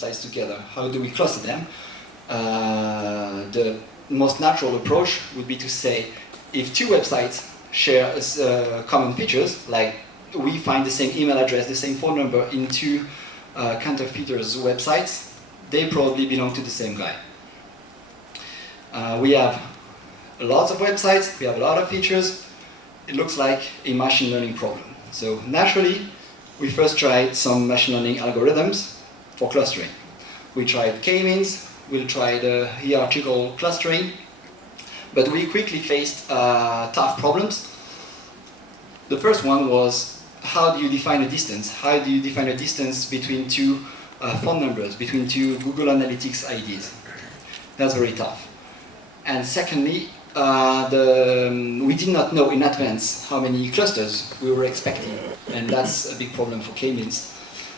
websites together. How do we cluster them? The most natural approach would be to say, if two websites share common features, like we find the same email address, the same phone number in two counterfeiters' websites, they probably belong to the same guy. We have lots of websites, we have a lot of features. It looks like a machine learning problem. So naturally, we first tried some machine learning algorithms for clustering. We tried k-means, we tried hierarchical clustering, but we quickly faced tough problems. The first one was, how do you define a distance? How do you define a distance between two phone numbers, between two Google Analytics IDs? That's very tough. And secondly, we did not know in advance how many clusters we were expecting, and that's a big problem for k-means.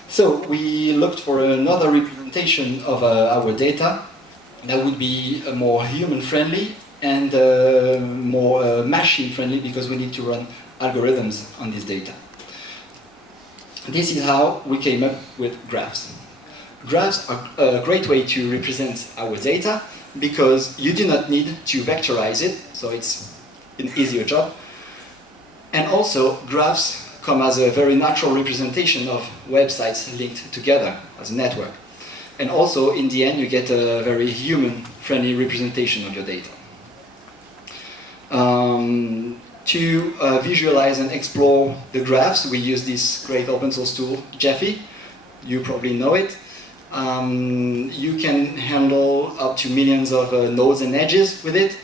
So we looked for another representation of our data that would be more human-friendly and more machine-friendly, because we need to run algorithms on this data. This is how we came up with graphs. Graphs are a great way to represent our data, because you do not need to vectorize it, so it's an easier job. And also, graphs come as a very natural representation of websites linked together as a network. And also, in the end, you get a very human-friendly representation of your data. To visualize and explore the graphs, we use this great open source tool, Gephi. You probably know it. You can handle up to millions of nodes and edges with it,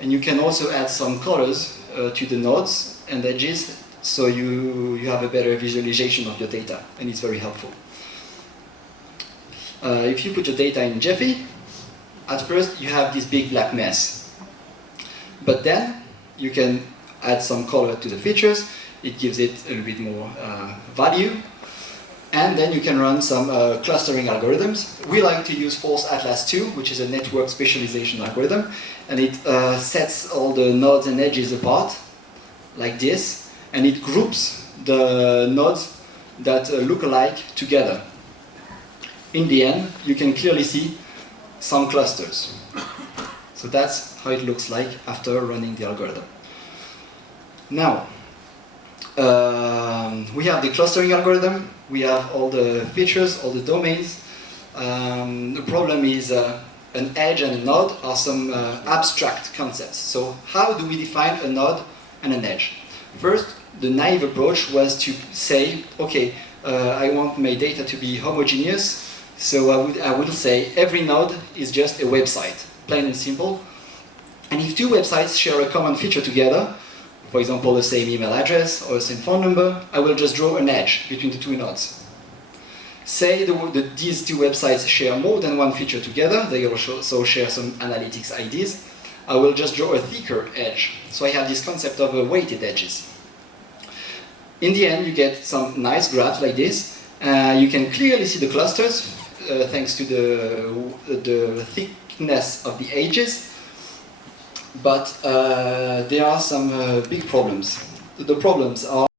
and you can also add some colors to the nodes and edges, so you have a better visualization of your data, and it's very helpful. If you put your data in Gephi, at first you have this big black mess, but then you can add some color to the features. It gives it a little bit more value. And then you can run some clustering algorithms. We like to use Force Atlas 2, which is a network specialization algorithm. And it sets all the nodes and edges apart, like this. And it groups the nodes that look alike together. In the end, you can clearly see some clusters. So that's how it looks like after running the algorithm. Now, we have the clustering algorithm, we have all the features, all the domains. The problem is an edge and a node are some abstract concepts. So how do we define a node and an edge? First, the naive approach was to say, okay, I want my data to be homogeneous, so I will say every node is just a website, plain and simple. And if two websites share a common feature together, for example, the same email address or the same phone number, I will just draw an edge between the two nodes. Say that these two websites share more than one feature together, they also share some analytics IDs, I will just draw a thicker edge. So I have this concept of weighted edges. In the end, you get some nice graphs like this. You can clearly see the clusters thanks to the thickness of the edges. But there are some big problems. The problems are